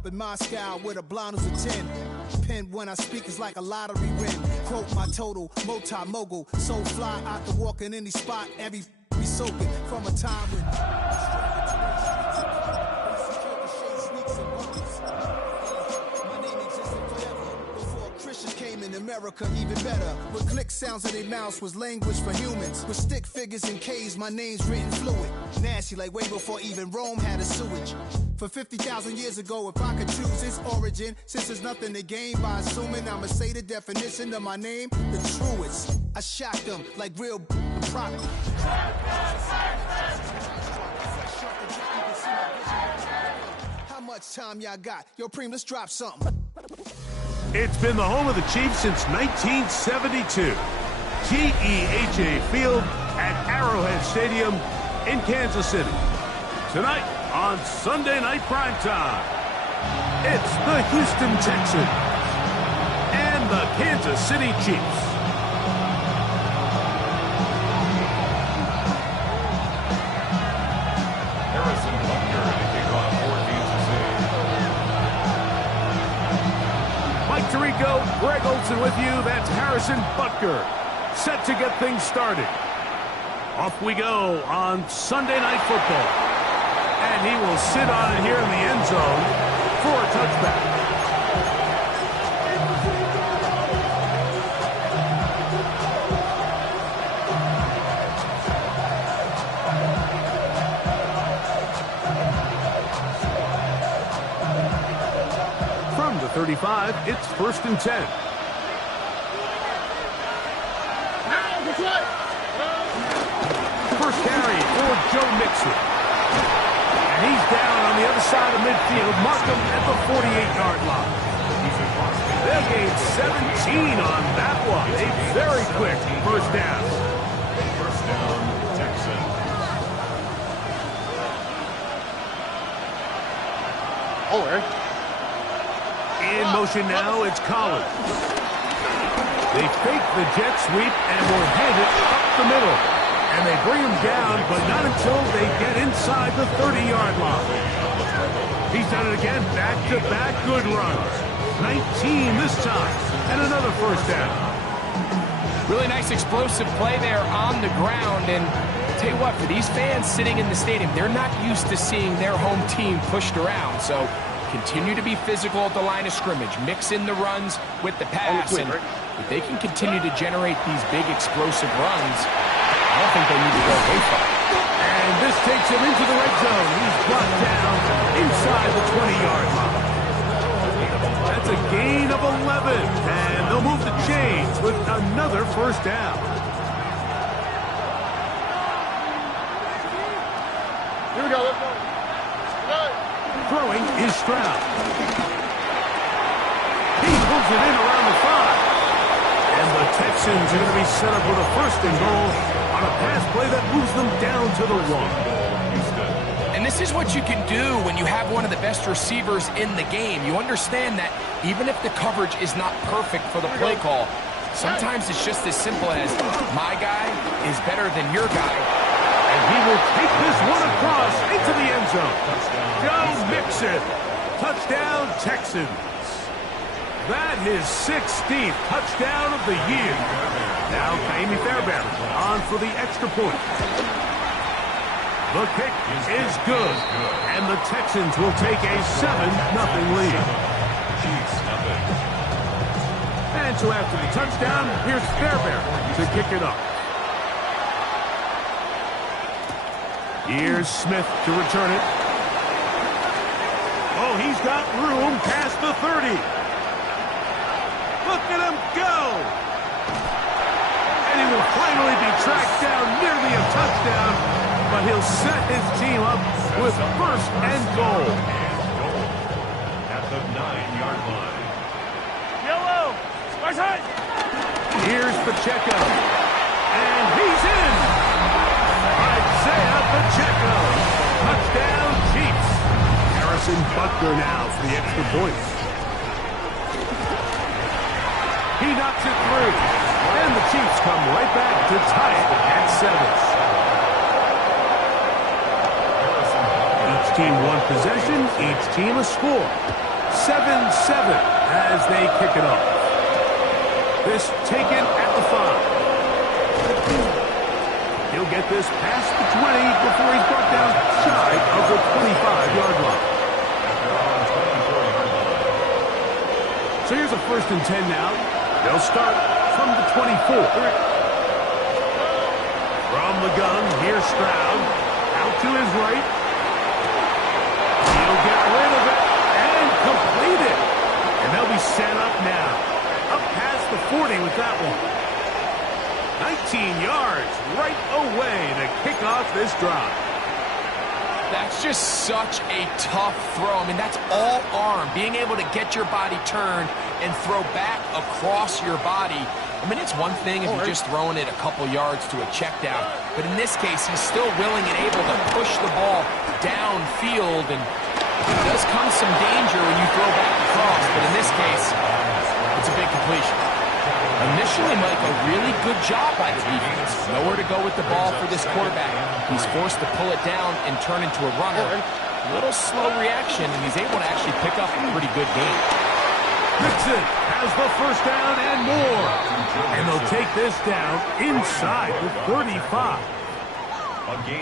up in Moscow with a blonde who's a 10. Pen when I speak is like a lottery win. Quote my total, multi-mogul. So fly, I can walk in any spot. Every be soaking from a time when... Christians came in America, even better. With click sounds in their mouths was language for humans. With stick figures and K's, my name's written fluid. Nasty like way before even Rome had a sewage. For 50,000 years ago, if I could choose its origin, since there's nothing to gain by assuming I'ma say the definition of my name, the truest. I shocked them like real product. How much time y'all got? Yo, Preem, let's drop something. It's been the home of the Chiefs since 1972. TEHA Field at Arrowhead Stadium in Kansas City. Tonight on Sunday Night Primetime, it's the Houston Texans and the Kansas City Chiefs. Tirico, Greg Olson with you. That's Harrison Butker, set to get things started. Off we go on Sunday Night Football. And he will sit on it here in the end zone for a touchback. From the 35, it's 1st and 10. First carry for Joe Mixon. And he's down on the other side of midfield. Mark him at the 48-yard line. They'll gain 17 on that one. A very quick first down. First down, Texans. In motion now, it's Collins. They fake the jet sweep and will hand it up the middle. And they bring him down, but not until they get inside the 30-yard line. He's done it again, back-to-back good runs. 19 this time, and another first down. Really nice explosive play there on the ground. And I'll tell you what, for these fans sitting in the stadium, they're not used to seeing their home team pushed around. So continue to be physical at the line of scrimmage. Mix in the runs with the pass. And if they can continue to generate these big explosive runs, I don't think they need to go away from it. And this takes him into the red zone. He's brought down inside the 20-yard line. That's a gain of 11. And they'll move the chains with another first down. Here we go, let's go. Throwing is Stroud. He pulls it in around the 5. And the Texans are going to be set up with a first and goal on a pass play that moves them down to the 1. And this is what you can do when you have one of the best receivers in the game. You understand that even if the coverage is not perfect for the play call, sometimes it's just as simple as my guy is better than your guy. And he will take this one across into the end zone. Joe Mixon. Touchdown, Texans. That is 16th touchdown of the year. Now Amy Fairbairn on for the extra point. The kick is good, and the Texans will take a 7-0 lead. And so after the touchdown, here's Fairbairn to kick it up. Here's Smith to return it. Oh, he's got room past the 30. Look at him go! And he will finally be tracked down, nearly a touchdown, but he'll set his team up with first and goal. At the 9-yard line. Yellow! Right side! Here's Pacheco. And he's in! Isaiah Pacheco. Touchdown, Chiefs. Harrison Butker now for the extra point. He knocks it through. And the Chiefs come right back to tie it at 7. Each team one possession, each team a score. 7-7 as they kick it off. This taken at the 5. He'll get this past the 20 before he's brought down shy of the 25-yard line. So here's a 1st and 10 now. They'll start from the 24. From the gun, here's Stroud. Out to his right. He'll get rid of it and complete it. And they'll be set up now. Up past the 40 with that one. 19 yards right away to kick off this drive. That's just such a tough throw. I mean, that's all arm. Being able to get your body turned and throw back across your body. I mean, it's one thing if you're just throwing it a couple yards to a check down. But in this case, he's still willing and able to push the ball downfield. And there does come some danger when you throw back across. But in this case, it's a big completion. Initially, Mike, a really good job by the defense. Nowhere to go with the ball for this quarterback. He's forced to pull it down and turn into a runner. A little slow reaction, and he's able to actually pick up a pretty good game. Mixon has the 1st down and more. And they'll take this down inside the 35.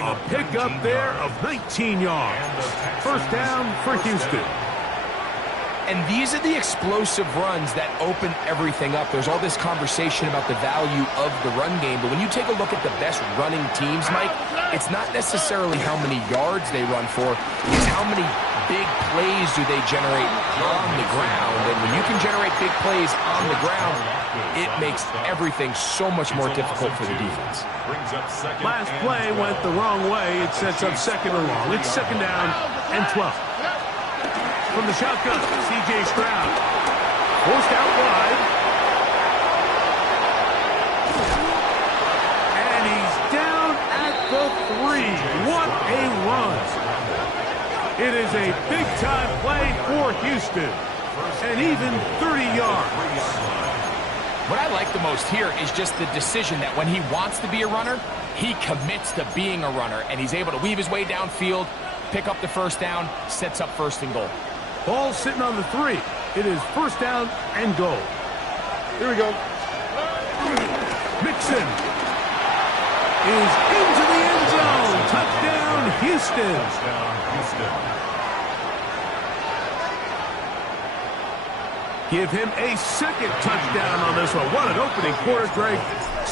A pickup there of 19 yards. 1st down for Houston. And these are the explosive runs that open everything up. There's all this conversation about the value of the run game, but when you take a look at the best running teams, Mike, it's not necessarily how many yards they run for, it's how many big plays do they generate on the ground. And when you can generate big plays on the ground, it makes everything so much more difficult for the defense. Last play went the wrong way. It sets up 2nd and long. It's 2nd down and 12. From the shotgun, C.J. Stroud. Forced out wide. And he's down at the 3. What a run. It is a big-time play for Houston. And even 30 yards. What I like the most here is just the decision that when he wants to be a runner, he commits to being a runner. And he's able to weave his way downfield, pick up the 1st down, sets up 1st and goal. Ball sitting on the 3. It is 1st down and goal. Here we go. Mixon is into the end zone. Touchdown, Houston. Give him a 2nd touchdown on this one. What an opening quarter, Greg.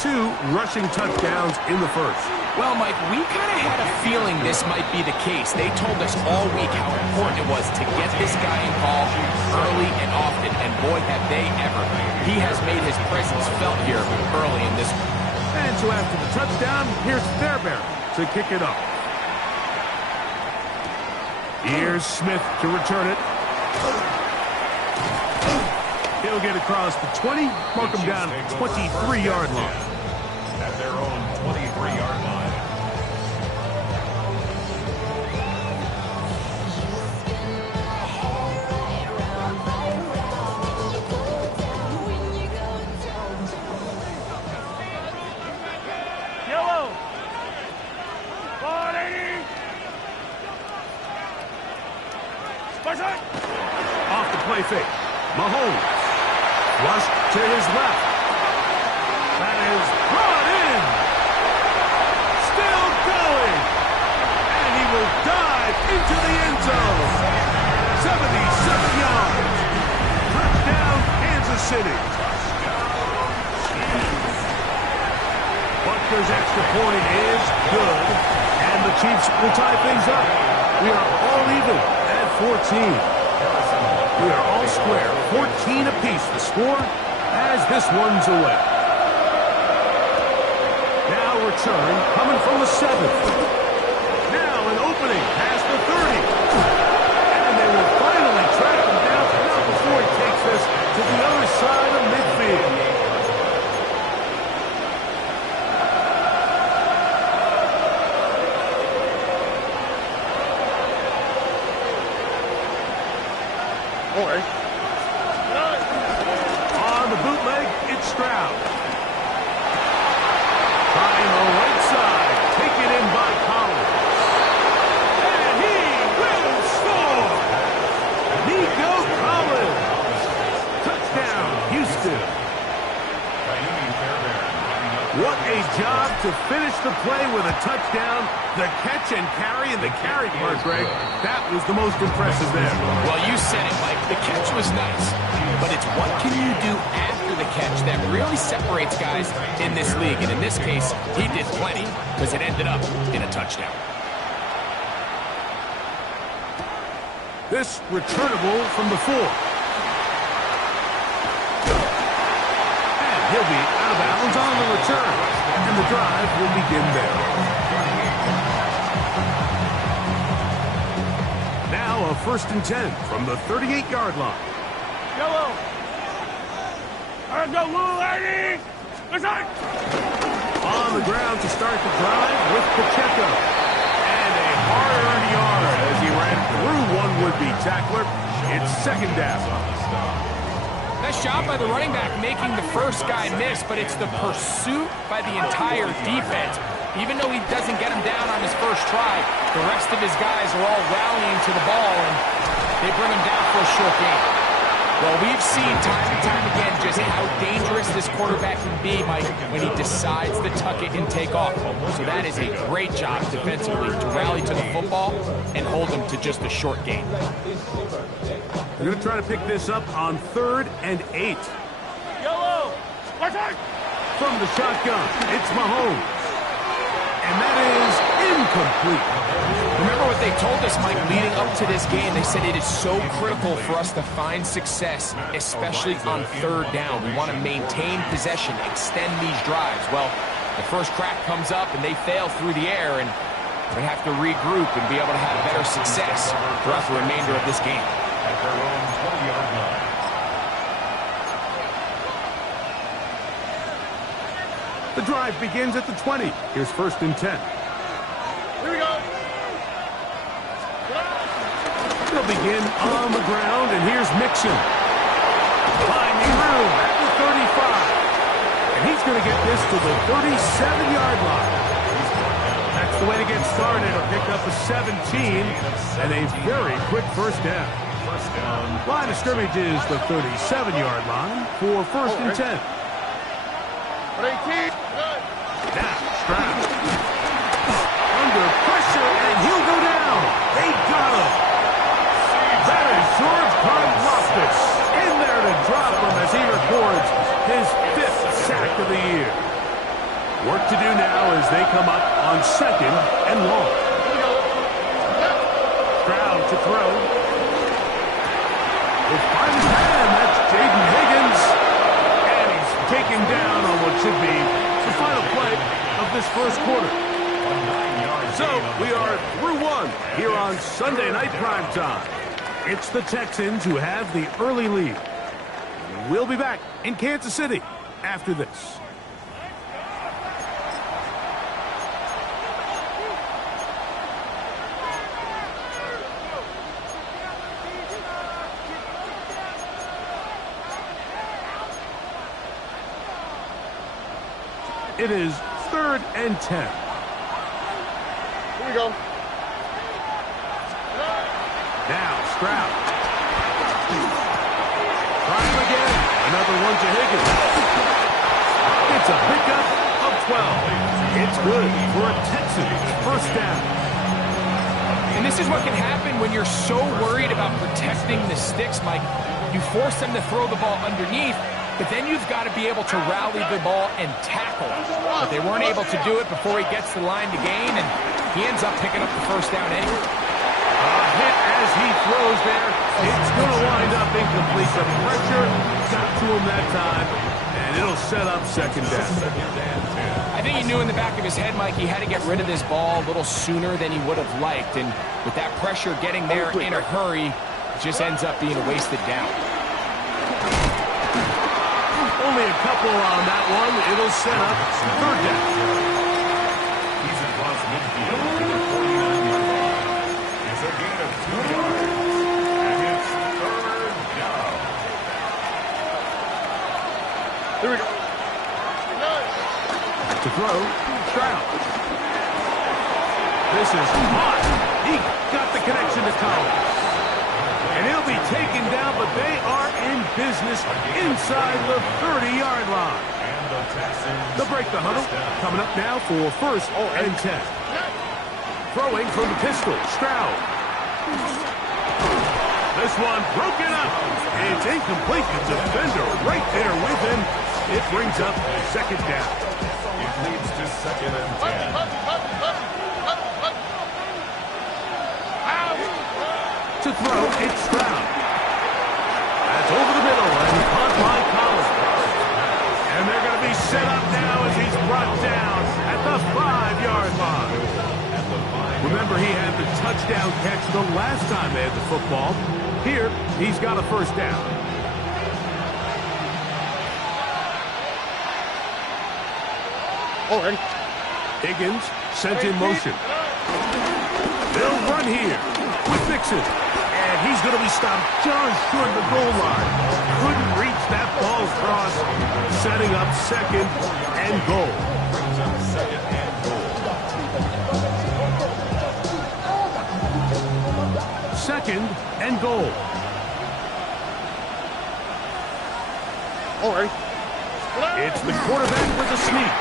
2 rushing touchdowns in the 1st. Well, Mike, we kind of had a feeling this might be the case. They told us all week how important it was to get this guy involved early and often, and boy, have they ever. He has made his presence felt here early in this one. And so after the touchdown, here's Fairbairn to kick it up. Here's Smith to return it. He'll get across the 20, mark him down at the 23-yard line. At their own 23-yard line. Yellow. 480. Side. Off the play fake. Mahomes. Flushed to his left. That is brought in. Still going. And he will dive into the end zone. 77 yards. Touchdown, Kansas City. Butker's extra point is good. And the Chiefs will tie things up. We are all even at 14. We are all square, 14 apiece the score as this one's away. Now return coming from the 7th. Now an opening past the 30. And they will finally track him down, not before he takes this to the other side of midfield. On the bootleg, it's Stroud. Trying the right side. Taken in by Collins. And he will score. Nico Collins. What a job to finish the play with a touchdown. The catch and carry, and the carry part, Greg, that was the most impressive there. Well, you said it, Mike. The catch was nice, but it's what can you do after the catch that really separates guys in this league. And in this case, he did plenty because it ended up in a touchdown. This returnable from the 4. And he'll be out of bounds on the return. And the drive will begin there. Now a 1st and 10 from the 38-yard line. Yellow. All right, go, little lady. Let's go. On the ground to start the drive with Pacheco. And a hard-earned yard as he ran through one would-be tackler. It's 2nd down. Nice job by the running back making the first guy miss, but it's the pursuit by the entire defense. Even though he doesn't get him down on his first try, the rest of his guys are all rallying to the ball, and they bring him down for a short gain. Well, we've seen time and time again just how dangerous this quarterback can be, Mike, when he decides to tuck it and take off. So that is a great job defensively to rally to the football and hold him to just a short gain. We're going to try to pick this up on 3rd and 8. Yellow. Let's go. From the shotgun, it's Mahomes. And that is incomplete. Remember what they told us, Mike, leading up to this game? They said it is so critical for us to find success, especially on 3rd down. We want to maintain possession, extend these drives. Well, the first crack comes up and they fail through the air, and we're going to have to regroup and be able to have better success throughout the remainder of this game. At their own 20-yard line. The drive begins at the 20. Here's 1st and 10. Here we go. They'll begin on the ground, and here's Mixon. Finding room at the 35. And he's going to get this to the 37-yard line. That's the way to get started. He'll pick up a 17 and a very quick first down. Line of scrimmage is the 37-yard line for 1st and 10. 18. Now, Stroud. Under pressure, and he'll go down. They got him. That is George Karlaftis in there to drop him as he records his 5th sack of the year. Work to do now as they come up on 2nd and long. Stroud to throw. With finally man, that's Jaden Higgins. And he's taken down on what should be the final play of this first quarter. So we are through one here on Sunday Night Primetime. It's the Texans who have the early lead. We'll be back in Kansas City after this. It is 3rd and 10. Here we go. Now Stroud. Try him again. Another one to Higgins. It's a pickup of 12. It's good for a Texans first down. And this is what can happen when you're so worried about protecting the sticks, Mike. You force them to throw the ball underneath, but then you've got to be able to rally the ball and tackle it. But they weren't able to do it before he gets the line to gain, and he ends up picking up the first down anyway. Hit as he throws there. It's going to wind up incomplete. The pressure got to him that time, and it'll set up 2nd down. I think he knew in the back of his head, Mike, he had to get rid of this ball a little sooner than he would have liked, and with that pressure getting there in a hurry, it just ends up being a wasted down. Only a couple on that one. It'll set up 3rd down. He's across midfield to the 49-yard line. It's a gain of 2 yards. And it's 3rd down. Here we go. To throw, Stroud. This is hot. He got the connection to Collins. And he'll be taken down, but they are in business inside the 30-yard line. And the They'll break the huddle. Coming up now for 1st and 10. Throwing from the pistol, Stroud. This one broken up. It's incomplete. The defender right there with him. It brings up 2nd down. It leads to 2nd and 10. To throw, it's Stroud. That's over the middle and caught by Collins. And they're going to be set up now as he's brought down at the 5-yard line. Remember, he had the touchdown catch the last time they had the football. Here, he's got a 1st down. Higgins sent in motion. They'll run here with Mixon. And he's going to be stopped just short of the goal line. Couldn't reach that ball across, setting up 2nd and goal. Brings up 2nd and goal. 2nd and goal. It's the quarterback with a sneak.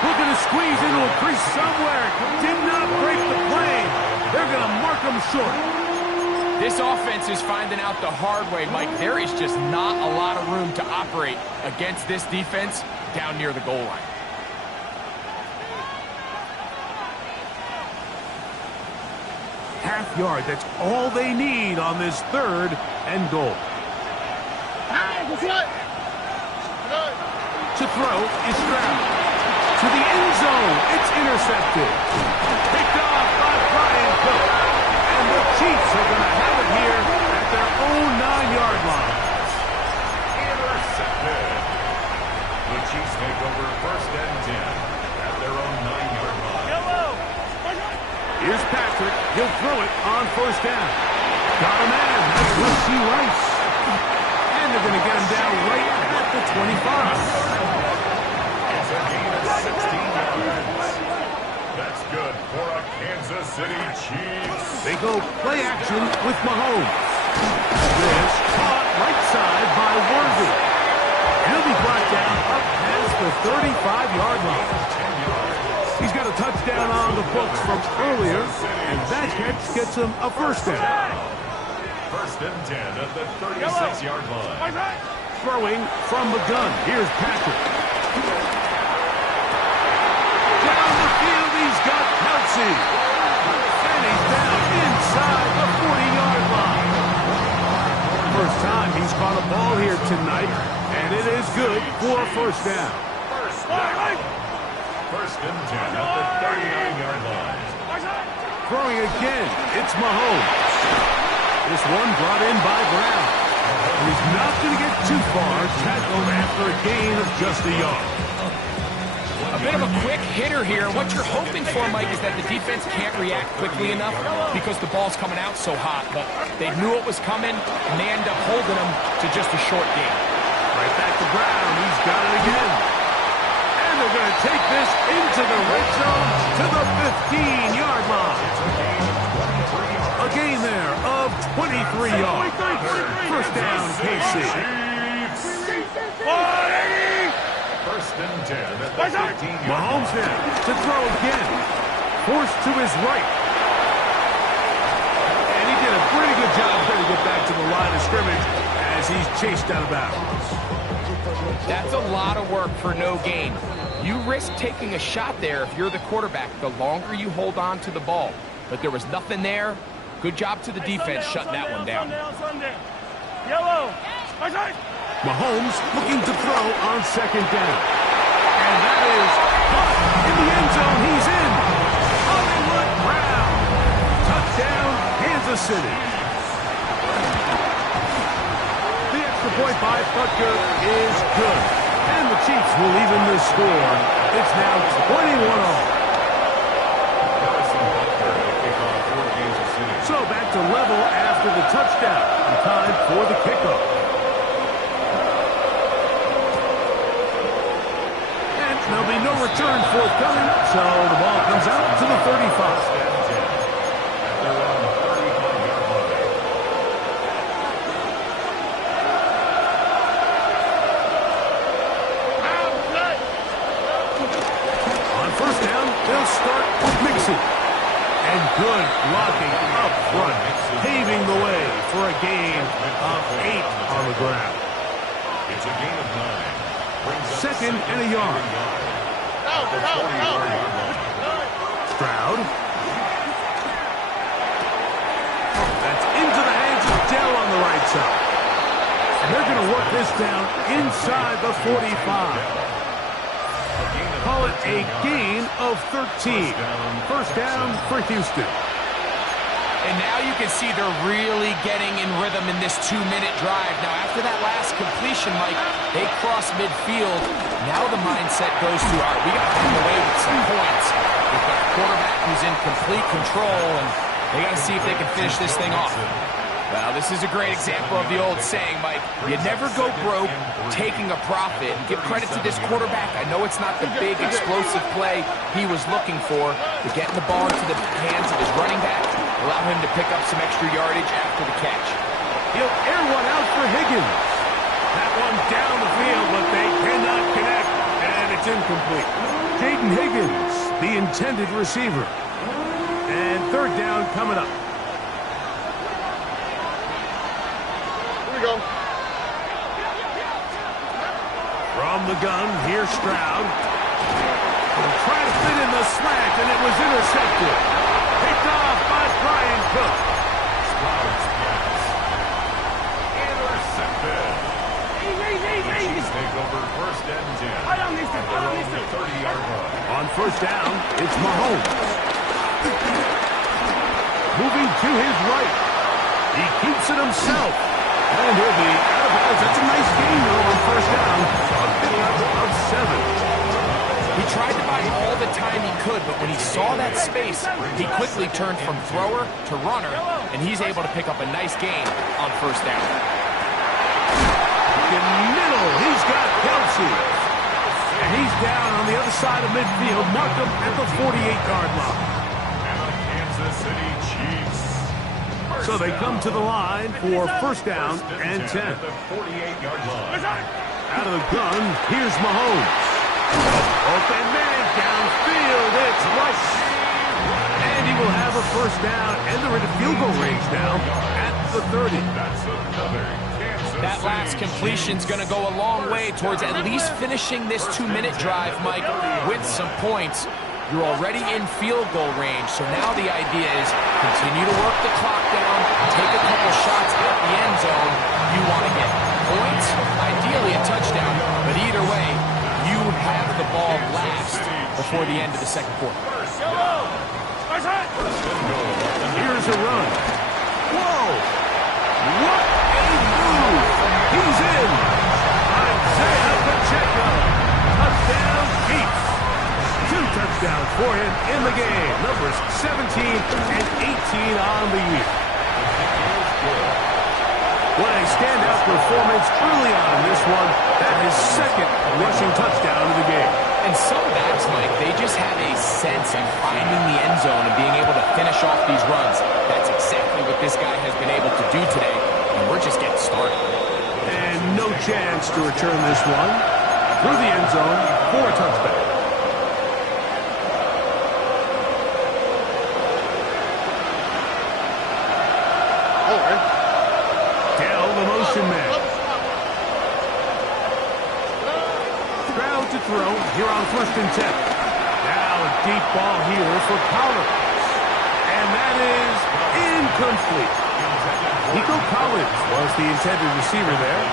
Looking to squeeze into a crease somewhere. Did not break the plane. They're going to mark him short. This offense is finding out the hard way, Mike. There is just not a lot of room to operate against this defense down near the goal line. Half yard, that's all they need on this 3rd and goal. To throw is Stroud. To the end zone, it's intercepted. Picked off by Brian Cook. And the Chiefs are going to have it here at their own 9-yard line. Intercepted. The Chiefs take over 1st and 10 at their own 9-yard line. Here's Patrick. He'll throw it on 1st down. Got a man. That's Rushy Rice. And they're going to get him down right at the 25. It's a gain of 16 yards. That's good for a Kansas City Chiefs. They go play action with Mahomes. This caught right side by Worthy. He'll be brought down up past the 35-yard line. He's got a touchdown on the books from earlier, and that catch gets him a 1st down. 1st and 10 at the 36-yard line. Throwing from the gun. Here's Patrick. Down the field, he's got Kelsey. And he's down inside the 40-yard line. First time he's caught a ball here tonight, and it is good for a 1st down. 1st and 10 at the 39-yard line. Throwing again, it's Mahomes. This one brought in by Brown. He's not going to get too far, tackled after a gain of just a yard. A bit of a quick hitter here. What you're hoping for, Mike, is that the defense can't react quickly enough because the ball's coming out so hot. But they knew it was coming, and they end up holding them to just a short gain. Right back to Brown. He's got it again. And they're going to take this into the red zone to the 15-yard line. A gain there of 23 yards. 1st down, KC. 1st and 10 at the 15-yard line. Mahomes now to throw again. Forced to his right. And he did a pretty good job trying to get back to the line of scrimmage as he's chased out of bounds. That's a lot of work for no gain. You risk taking a shot there if you're the quarterback the longer you hold on to the ball. But there was nothing there. Good job to the defense shutting that one down. Mahomes looking to throw on 2nd down. And that is caught in the end zone. He's in. Hollywood Brown. Touchdown, Kansas City. The extra point by Butker is good. And the Chiefs will even the score. It's now 21-all. So back to level after the touchdown. And time for the kickoff. And there'll be no return forthcoming, so the ball comes out to the 35. Good blocking up front, paving the way for a gain of 8 on the ground. It's a gain of 9. Second and a yard. Stroud. That's into the hands of Dell on the right side. And they're going to work this down inside the 45. Call it a gain of 13. First down for Houston. And now you can see they're really getting in rhythm in this 2-minute drive. Now, after that last completion, Mike, they cross midfield. Now the mindset goes to, all right, we got to come away with some points. We've got a quarterback who's in complete control, and they got to see if they can finish this thing off. Well, this is a great example of the old saying, Mike. You never go broke taking a profit. Give credit to this quarterback. I know it's not the big, explosive play he was looking for, but getting the ball into the hands of his running back allow him to pick up some extra yardage after the catch. He'll air one out for Higgins. That one down the field, but they cannot connect, and it's incomplete. Jaden Higgins, the intended receiver. And third down coming up. Go. From the gun, here's Stroud. Trying to fit in the slant, and it was intercepted. Picked off by Brian Cook. Stroud's pass. Intercepted. Chiefs take over first and 10. Around the 30-yard line. On first down, it's Mahomes. Moving to his right. He keeps it himself. And he'll be out of bounds. That's a nice gain on first down. Of 7. He tried to buy all the time he could, but when he saw that space, he quickly turned from thrower to runner, and he's able to pick up a nice gain on first down. In the middle, he's got Kelsey. And he's down on the other side of midfield. Mark him at the 48-yard line. And the Kansas City Chiefs. So they come to the line for first down and 10. At the 48-yard line. Out of the gun, here's Mahomes. Open man downfield, it's Rush. And he will have a first down, and they're in field goal range now at the 30. That's another Kansas That last completion's going to go a long way towards at least finishing this 2-minute drive, Mike, with some points. You're already in field goal range, so now the idea is continue to work the clock down, take a couple shots at the end zone. You want to get points, ideally a touchdown, but either way, you have the ball last before the end of the second quarter. Here's a run. Whoa! What a move! He's in! Isaiah Pacheco! Touchdown, Chiefs! 2 touchdowns for him in the game. Numbers 17 and 18 on the year. What a standout performance early on in this one. That is second rushing touchdown of the game. And some backs, Mike, they just have a sense of finding the end zone and being able to finish off these runs. That's exactly what this guy has been able to do today, and we're just getting started. And no chance to return this one through the end zone for a touchback. Dell, the motion man. Stroud to throw here on first and 10. Now a deep ball here for Collins. And that is incomplete. Nico Collins was the intended receiver there.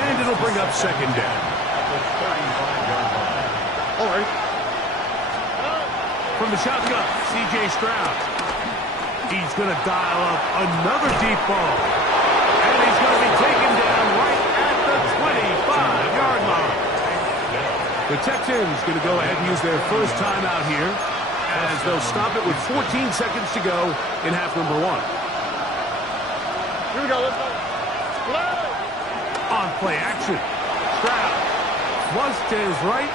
And it'll bring up second down. All right. From the shotgun, C.J. Stroud. He's going to dial up another deep ball. And he's going to be taken down right at the 25-yard line. The Texans going to go ahead and use their first timeout here as they'll stop it with 14 seconds to go in half number 1. Here we go. Let's go. On play action. Stroud. Once to his right.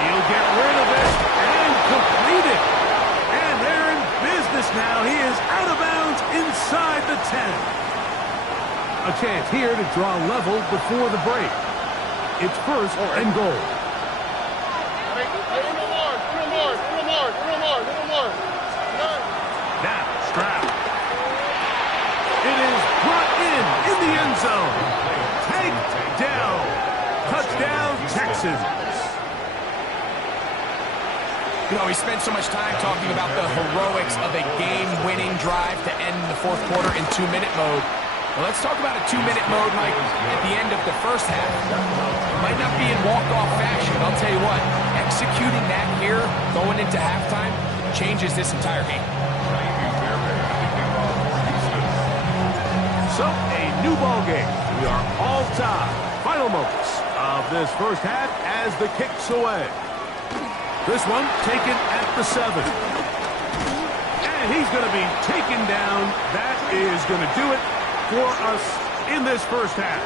He'll get rid of it and complete it. And they're in business now. He is out of bounds inside the 10. A chance here to draw level before the break. It's first and goal. Hey, in the mark. decisions. You know, we spent so much time talking about the heroics of a game-winning drive to end the fourth quarter in 2-minute mode. Well, let's talk about a 2-minute mode, Mike, at the end of the first half. It might not be in walk-off fashion, I'll tell you what. Executing that here, going into halftime, changes this entire game. So, a new ball game. We are all tied. Final moments of this first half as the kick's away. This one taken at the 7. And he's going to be taken down. That is going to do it for us in this first half.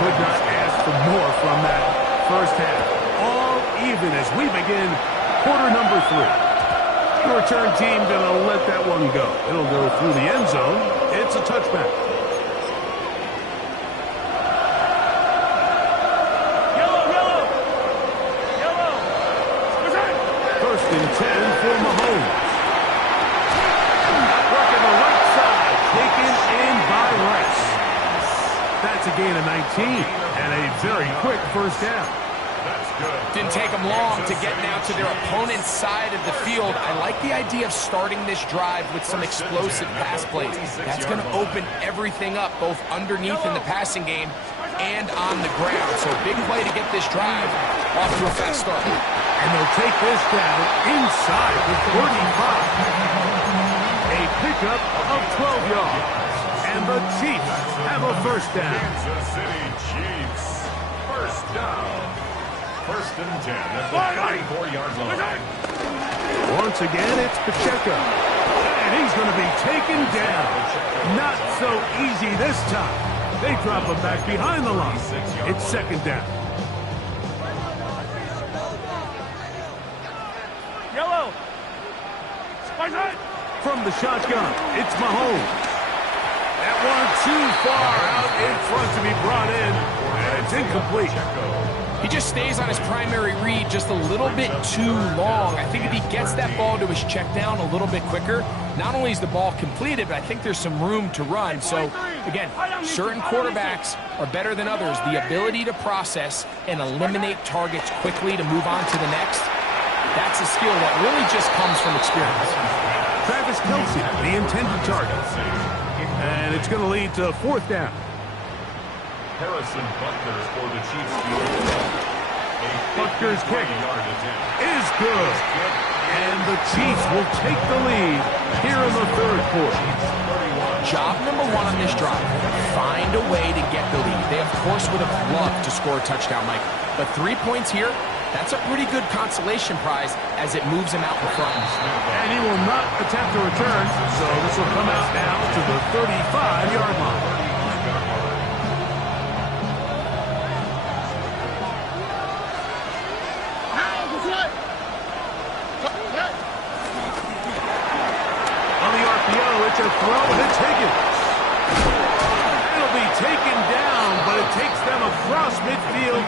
Could not ask for more from that first half. All even as we begin quarter number 3. The return team going to let that one go. It'll go through the end zone. It's a touchback. Yellow. First and 10 for Mahomes. Working the right side. Taken in by Rice. That's a gain of 19 and a very quick first down. Didn't take them long to get now to their opponent's side of the field. I like the idea of starting this drive with some explosive pass plays. That's going to open everything up, both underneath in the passing game and on the ground. So big play to get this drive off to a fast start. And they'll take this down inside the 45. A pickup of 12 yards. And the Chiefs have a first down. Kansas City Chiefs. First down. First and 10 at the 34-yard line. Once again, it's Pacheco. And he's going to be taken down. Not so easy this time. They drop him back behind the line. It's second down. Yellow. From the shotgun, it's Mahomes. That one too far out in front to be brought in. And it's incomplete. He just stays on his primary read just a little bit too long. I think if he gets that ball to his check down a little bit quicker, not only is the ball completed, but I think there's some room to run. So, again, certain quarterbacks are better than others. The ability to process and eliminate targets quickly to move on to the next, that's a skill that really just comes from experience. Travis Kelce, the intended target. And it's going to lead to fourth down. Harrison Butker for the Chiefs. Butker's kick is good. And the Chiefs will take the lead here in the third quarter. Job number 1 on this drive, find a way to get the lead. They, of course, would have loved to score a touchdown, Mike. But 3 points here, that's a pretty good consolation prize as it moves him out in front. And he will not attempt a return, so this will come out now to the 35-yard line. It's a throw, and it's Higgins. It'll be taken down, but it takes them across midfield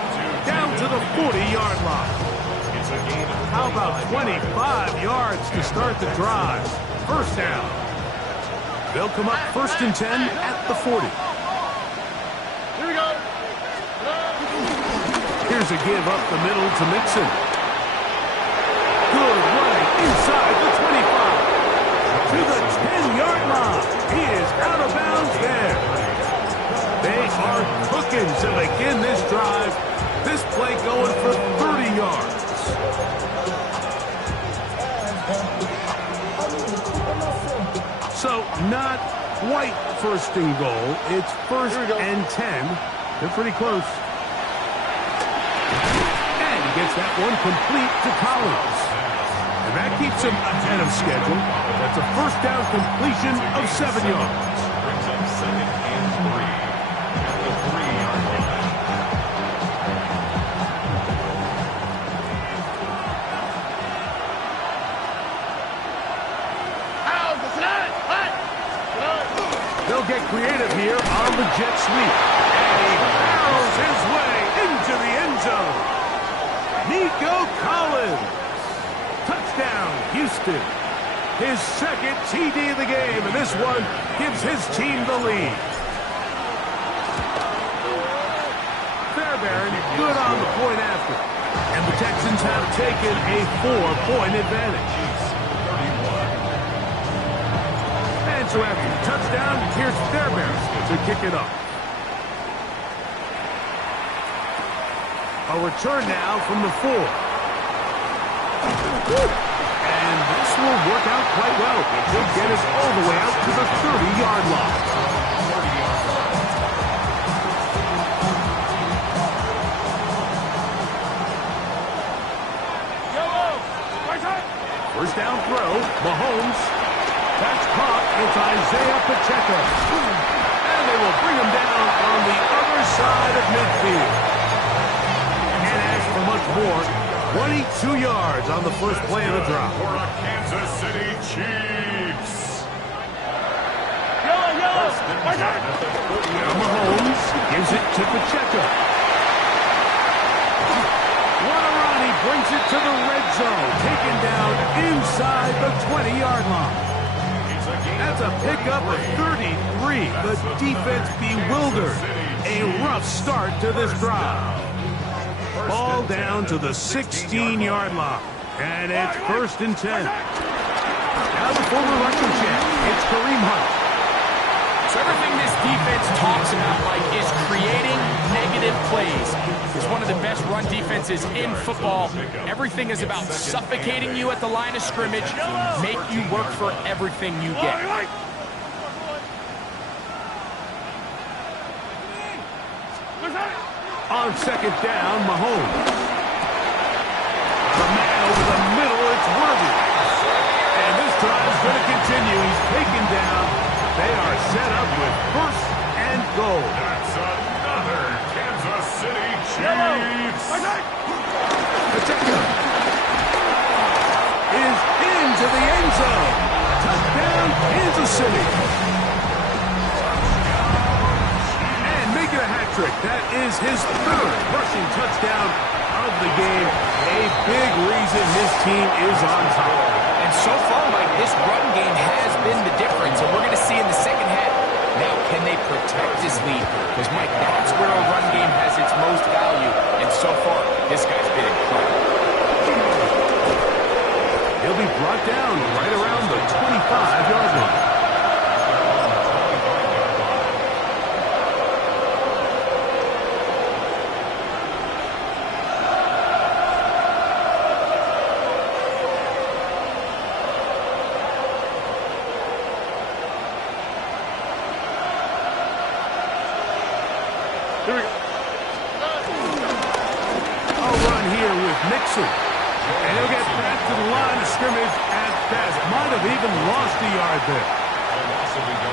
down to the 40-yard line. How about 25 yards to start the drive? First down. They'll come up first and 10 at the 40. Here we go. Here's a give up the middle to Mixon. Good running inside the 25. To the 10-yard line. He is out of bounds there. They are cooking to begin this drive. This play going for 30 yards. So not quite first and goal. It's first and 10. They're pretty close. And he gets that one complete to Collins. And that keeps him ahead of schedule. That's a first down completion of 7 yards. Brings up second and 3 at the 3-yard line. They'll get creative here on the jet sweep. And he barrels his way into the end zone. Nico Collins. Touchdown, Houston. his second TD of the game, and this one gives his team the lead. Fairbairn good on the point after, and the Texans have taken a 4-point advantage. And so after the touchdown, here's Fairbairn to kick it off. A return now from the 4. And this will work out quite well. It will get us all the way out to the 30-yard line. First down throw, Mahomes. That's caught. It's Isaiah Pacheco. And they will bring him down on the other side of midfield. For much more, 22 yards on the first play of the drop. For the Kansas City Chiefs. Now Mahomes gives it to Pacheco. What a run. He brings it to the red zone. Taken down inside the 20-yard line. That's a pickup of 33. The defense bewildered. A rough start to this drive. Ball down to the 16-yard line. And it's 1st and 10. Now the former Russian champ. It's Kareem Hunt. So everything this defense talks about, Mike, is creating negative plays. It's one of the best run defenses in football. Everything is about suffocating you at the line of scrimmage, make you work for everything you get. On second down, Mahomes. The man over the middle, it's Worthy. And this drive is going to continue. He's taken down. They are set up with 1st and goal. That's another Kansas City Chiefs. Pacheco is into the end zone. Touchdown, Kansas City. A hat trick. That is his 3rd rushing touchdown of the game. A big reason his team is on top. And so far, Mike, this run game has been the difference, and we're going to see in the second half. Now, can they protect this lead? Because, Mike, that's where a run game has its most value. And so far, this guy's been incredible. He'll be brought down right around the 25-yard line. And he'll get back to the line of scrimmage at best. Might have even lost a yard there.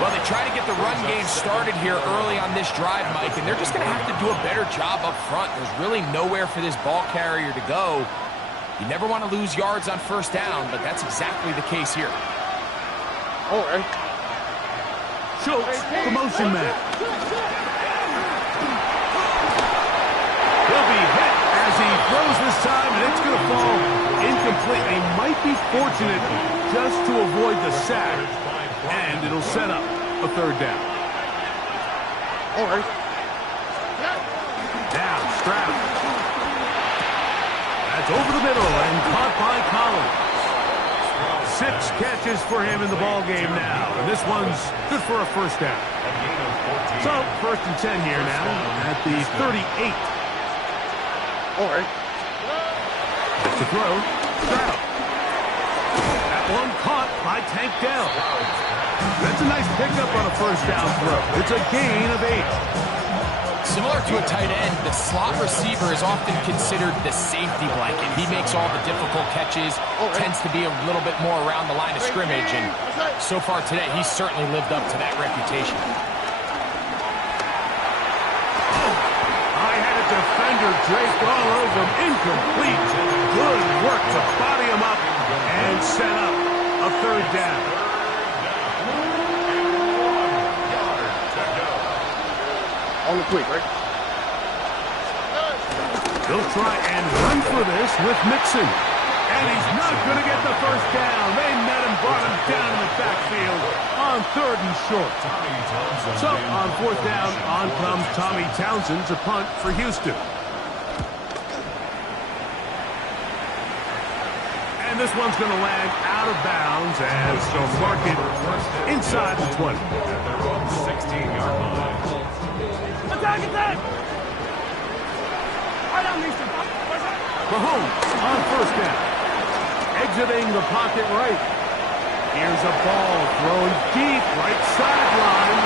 Well, they try to get the run game started here early on this drive, Mike, and they're just going to have to do a better job up front. There's really nowhere for this ball carrier to go. You never want to lose yards on 1st down, but that's exactly the case here. All right. Schultz, the motion man. He'll be hit as he throws this time, and it's going to fall incomplete. They might be fortunate just to avoid the sack, and it'll set up a 3rd down. All right. Now, Stroud. That's over the middle and caught by Collins. 6 catches for him in the ball game now, and this one's good for a 1st down. So, 1st and 10 here now at the 38. All right. That's a throw. Stroud. That one caught by Tank Dell. That's a nice pickup on a 1st down throw. It's a gain of 8. Similar to a tight end, the slot receiver is often considered the safety blanket. He makes all the difficult catches, tends to be a little bit more around the line of scrimmage, and so far today, he's certainly lived up to that reputation. Defender draped all over him. Incomplete. Good work to body him up and set up a 3rd down. On the quick, right? They'll try and run for this with Mixon. And he's not going to get the first down. They met him, brought him down in the backfield on 3rd and short. So on 4th down, on comes Tommy Townsend to punt for Houston. And this one's going to land out of bounds as they'll mark it inside the 20. At their own 16-yard line. Attack! Mahomes on 1st down. Exiting the pocket right. Here's a ball thrown deep right sideline.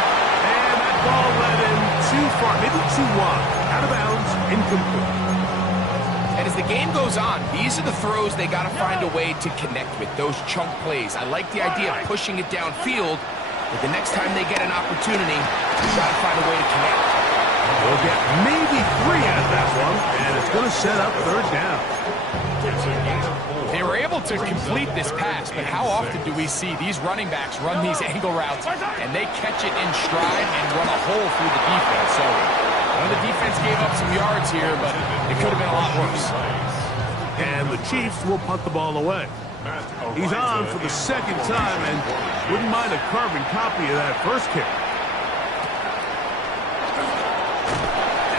And that ball led him too far, maybe too wide. Out of bounds, incomplete. And as the game goes on, these are the throws they got to find a way to connect with, those chunk plays. I like the idea of pushing it downfield, but the next time they get an opportunity, they've got to find a way to connect. They'll get maybe 3 out of that one, and it's going to set up 3rd down. They were able to complete this pass, but how often do we see these running backs run these angle routes, and they catch it in stride and run a hole through the defense? So the defense gave up some yards here, but it could have been a lot worse. And the Chiefs will punt the ball away. He's on for the 2nd time and wouldn't mind a carbon copy of that first kick.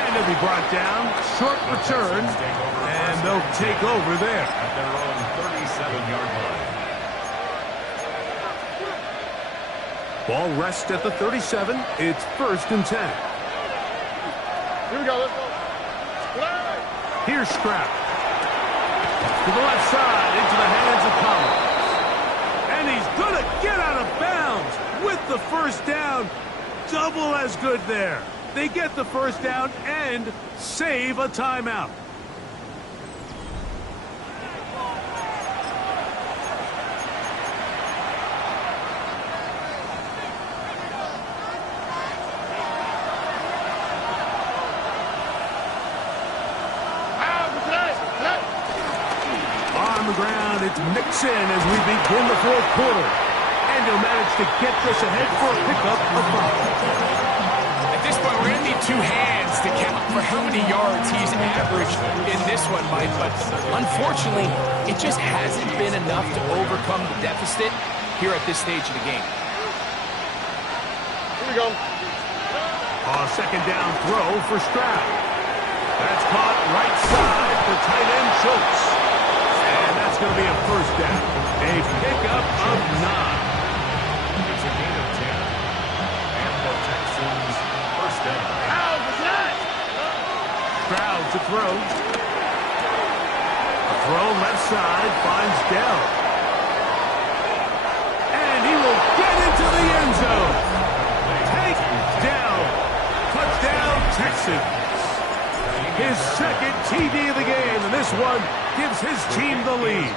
And he'll be brought down, short return, and they'll take over there. At their own 37-yard line. Ball rests at the 37. It's 1st and 10. Here we go, let's go. Here's Stroud. To the left side, into the hands of Collins. And he's going to get out of bounds with the 1st down. Double as good there. They get the 1st down and save a timeout. On the ground, it's Mixon as we begin the 4th quarter. And he'll manage to get this ahead for a pickup of 5. At this point, we're going to need 2 hands to count for how many yards he's averaged in this one, Mike. But unfortunately, it just hasn't been enough to overcome the deficit here at this stage of the game. Here we go. A 2nd down throw for Stroud. That's caught right side for tight end Schultz. And that's going to be a 1st down. A pickup of 9. It's a gain of 10. And the Texans 1st down. Stroud to throw. A throw left side finds Dell. And he will get into the end zone. Take down. Touchdown, Texans. His 2nd TD of the game, and this one gives his team the lead.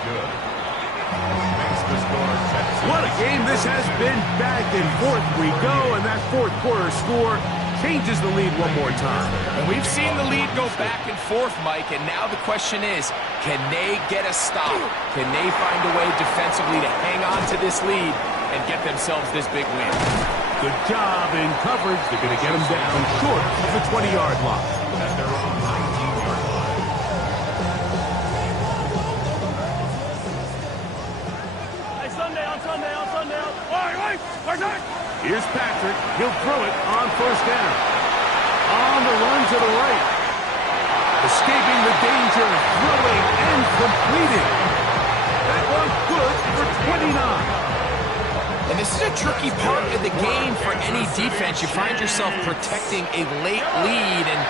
What a game this has been. Back and forth we go, and that 4th quarter score changes the lead one more time. And we've seen the lead go back and forth, Mike, and now the question is, can they get a stop? Can they find a way defensively to hang on to this lead and get themselves this big win? Good job in coverage. They're going to get him down short of the 20-yard line. At their own 19-yard line. Hey, Sunday. Here's Patrick. He'll throw it on 1st down. On the run to the right. Escaping the danger, throwing and completing. That one good for 29. And this is a tricky part of the game for any defense. You find yourself protecting a late lead, and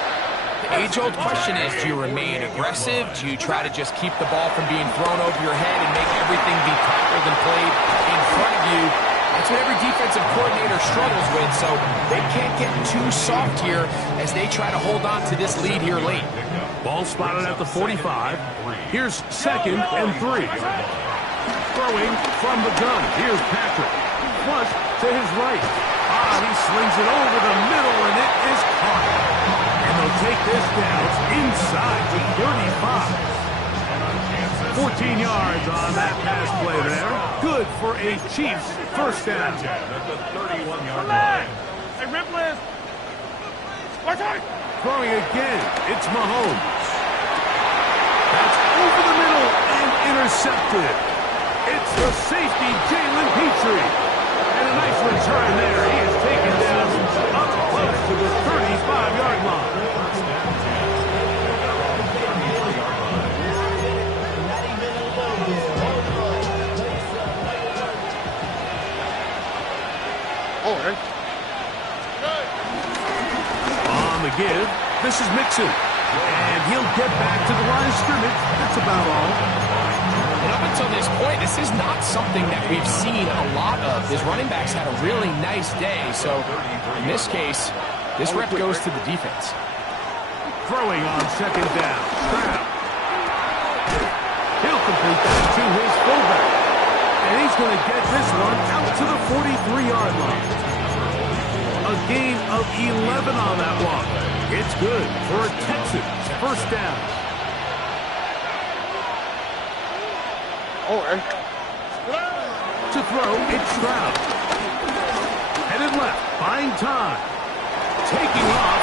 the age-old question is, do you remain aggressive? Do you try to just keep the ball from being thrown over your head and make everything be tackled and played in front of you? That's what every defensive coordinator struggles with, so they can't get too soft here as they try to hold on to this lead here late. Ball spotted at the 45. Here's 2nd and 3. Throwing from the gun. Here's Patrick. Flush to his right. He slings it over the middle, and it is caught. And they'll take this down inside the 35. 14 yards on that pass play there. Good for a Chiefs 1st down. At the 31-yard line. Hey, Ripley. Throwing again. It's Mahomes. That's over the middle and intercepted. It's the safety, Jalen Petrie. And a nice return there. He is taken down up close to the 35-yard line. On the give, this is Mixon. And he'll get back to the line of scrimmage. That's about all. And up until this point, this is not something that we've seen a lot of. His running backs had a really nice day. So in this case, this rep goes to the defense. Throwing on second down. Stroud. He'll complete that to his fullback. And he's going to get this one out to the 43-yard line. A gain of 11 on that one. It's good for a Texans first down. To throw, it's Stroud. Headed left, buying time. Taking off.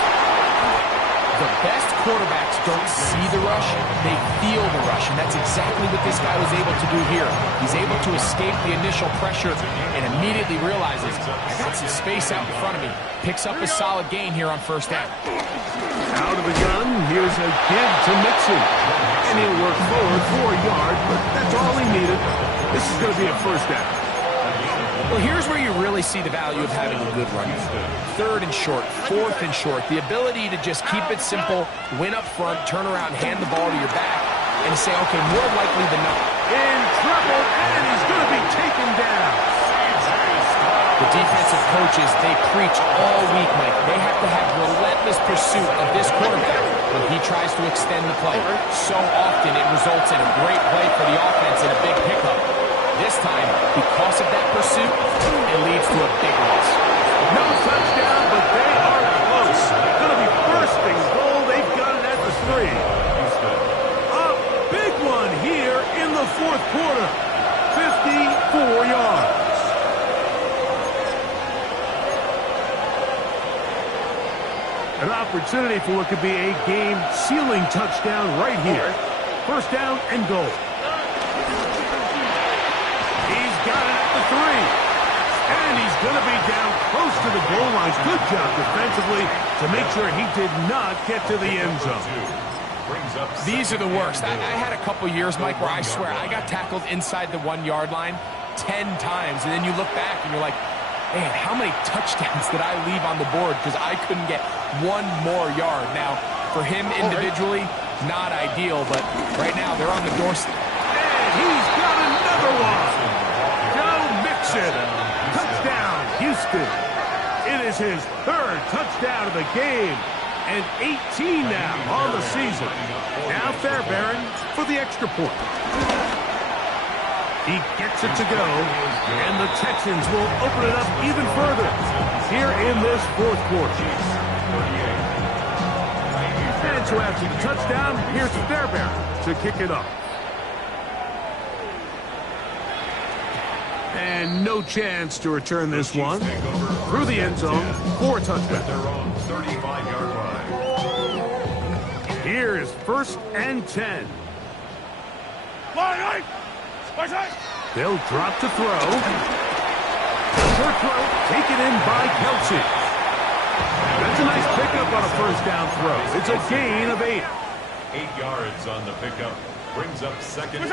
The best quarterbacks don't see the rush, they feel the rush, and that's exactly what this guy was able to do here. He's able to escape the initial pressure and immediately realizes, I got some space out in front of me. Picks up a solid gain here on first down. Out of the gun, here's a give to Mixon. And he'll work forward for a yard, but that's all he needed. This is going to be a first down. Well, here's where you really see the value of having a good run. Third and short, fourth and short. The ability to just keep it simple, win up front, turn around, hand the ball to your back, and say, okay, more likely than not. In trouble, and he's going to be taken down. The defensive coaches, they preach all week, Mike. They have to have relentless pursuit of this quarterback when he tries to extend the play. So often it results in a great play for the offense and a big pickup. This time, because of that pursuit, it leads to a big loss. No touchdown, but they are close. Going to be first and goal. They've got it at the 3. A big one here in the fourth quarter. 54 yards. An opportunity for what could be a game-sealing touchdown right here. First down and goal. He's got it at the 3. And he's going to be down close to the goal line. Good job defensively to make sure he did not get to the end zone. These are the worst. I had a couple years, Mike, where I swear I got tackled inside the 1-yard line 10 times. And then you look back and you're like, man, how many touchdowns did I leave on the board because I couldn't get one more yard? Now, for him individually, not ideal, but right now they're on the doorstep. And he's got another one. Joe Mixon. Touchdown, Houston. It is his third touchdown of the game. And 18 now on the season. Now Fairbairn for the extra point. He gets it to go, and the Texans will open it up even further here in this fourth quarter. And so after the touchdown, here's Fairbairn to kick it off. And no chance to return this one. Through the end zone for a touchdown. Here is first and 10. They'll drop to throw. Short throw taken in by Kelsey. That's a nice pickup on a first down throw. It's a gain of 8. 8 yards on the pickup. Brings up second and 2.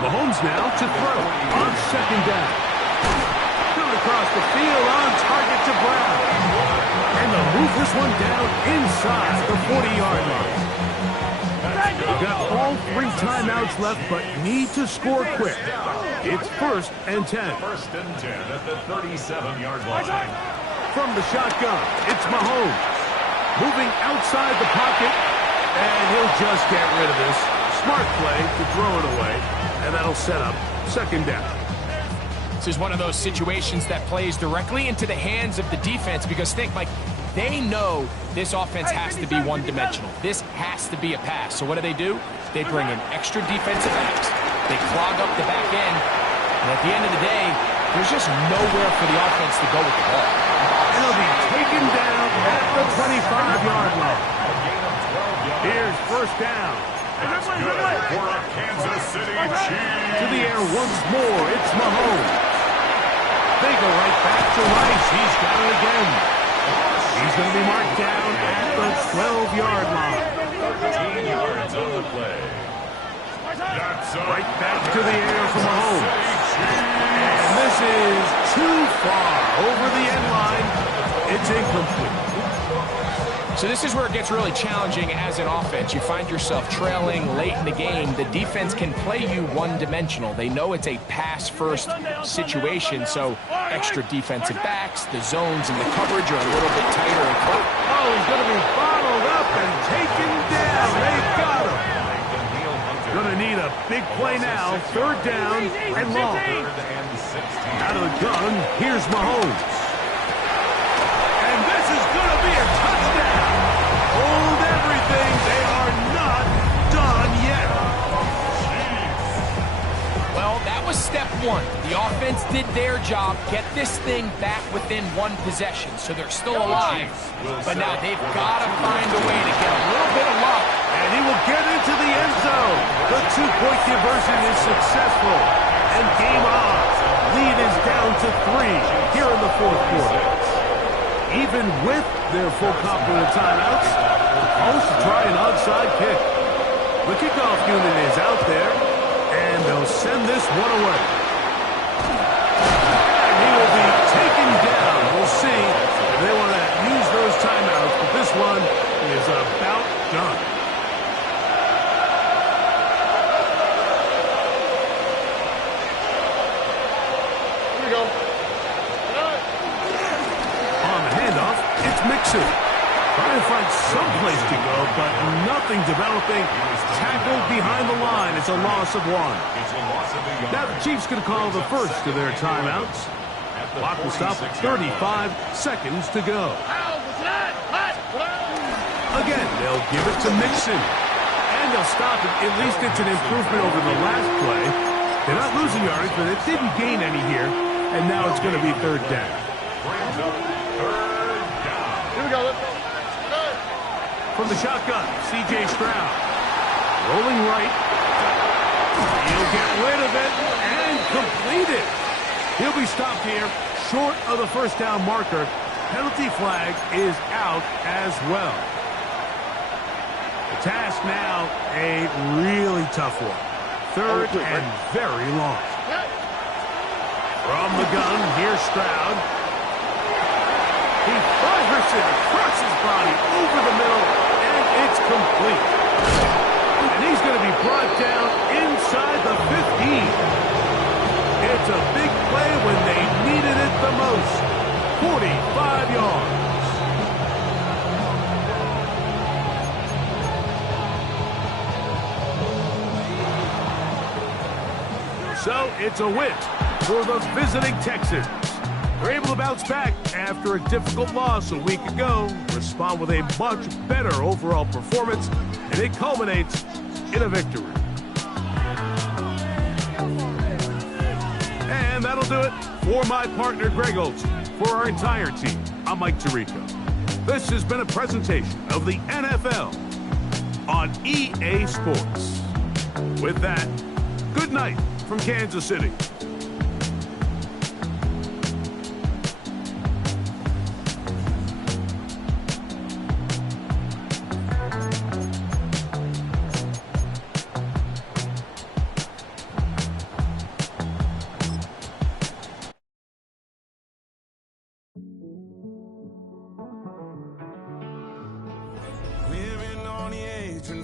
Mahomes now to throw on second down. Coming across the field on target to Brown. And they'll move this one down inside the 40-yard line. We've got all 3 timeouts left, but need to score quick. It's first and 10. First and 10 at the 37-yard line. From the shotgun, it's Mahomes. Moving outside the pocket, and he'll just get rid of this. Smart play to throw it away, and that'll set up second down. This is one of those situations that plays directly into the hands of the defense because think, Mike, they know this offense has to be one-dimensional. This has to be a pass. So what do? They bring in extra defensive backs. They clog up the back end. And at the end of the day, there's just nowhere for the offense to go with the ball. And he'll be taken down at the 25-yard line. Here's first down. That's good for a Kansas City Chiefs. To the air once more. It's Mahomes. They go right back to Rice. He's got it again. He's going to be marked down at the 12-yard line. 13 yards on the play. Right back to the air for Mahomes. And this is too far over the end line. It's incomplete. So this is where it gets really challenging as an offense. You find yourself trailing late in the game. The defense can play you one-dimensional. They know it's a pass-first situation, so extra defensive backs, the zones and the coverage are a little bit tighter. Oh, he's going to be bottled up and taken down. They got him. Going to need a big play now. Third down and long. Out of the gun, here's Mahomes. And this is going to be a touchdown. Hold everything. They are not done yet. Well, that was step one. The offense did their job, get this thing back within one possession, so they're still alive. But now they've got to find a way to get a little bit of luck. And he will get into the end zone. The two-point conversion is successful. And game on. Lead is down to 3 here in the fourth quarter. Even with their full complement of timeouts, the Colts try an onside kick. The kickoff unit is out there, and they'll send this one away. And he will be taken down. We'll see if they want to use those timeouts, but this one is about done. Mixon. Trying to find some place to go, but nothing developing. Tackled behind the line. It's a loss of 1. Now the Chiefs can call the first of their timeouts. Clock will stop at 35 seconds to go. Again, they'll give it to Mixon. And they'll stop it. At least it's an improvement over the last play. They're not losing yards, but it didn't gain any here. And now it's going to be third down. From the shotgun, C.J. Stroud. Rolling right. He'll get rid of it and complete it. He'll be stopped here short of the first down marker. Penalty flag is out as well. The task now, a really tough one. Third and very long. From the gun, here's Stroud. He fires it across his body over the middle, and it's complete. And he's going to be brought down inside the 15. It's a big play when they needed it the most. 45 yards. So it's a win for the visiting Texans. They're able to bounce back after a difficult loss a week ago, respond with a much better overall performance, and it culminates in a victory. And that'll do it for my partner, Greg Olson. For our entire team, I'm Mike Tirico. This has been a presentation of the NFL on EA Sports. With that, good night from Kansas City.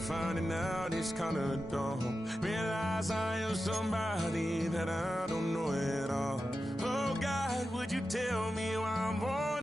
Finding out it's kind of dumb. Realize I am somebody that I don't know at all. Oh God, would you tell me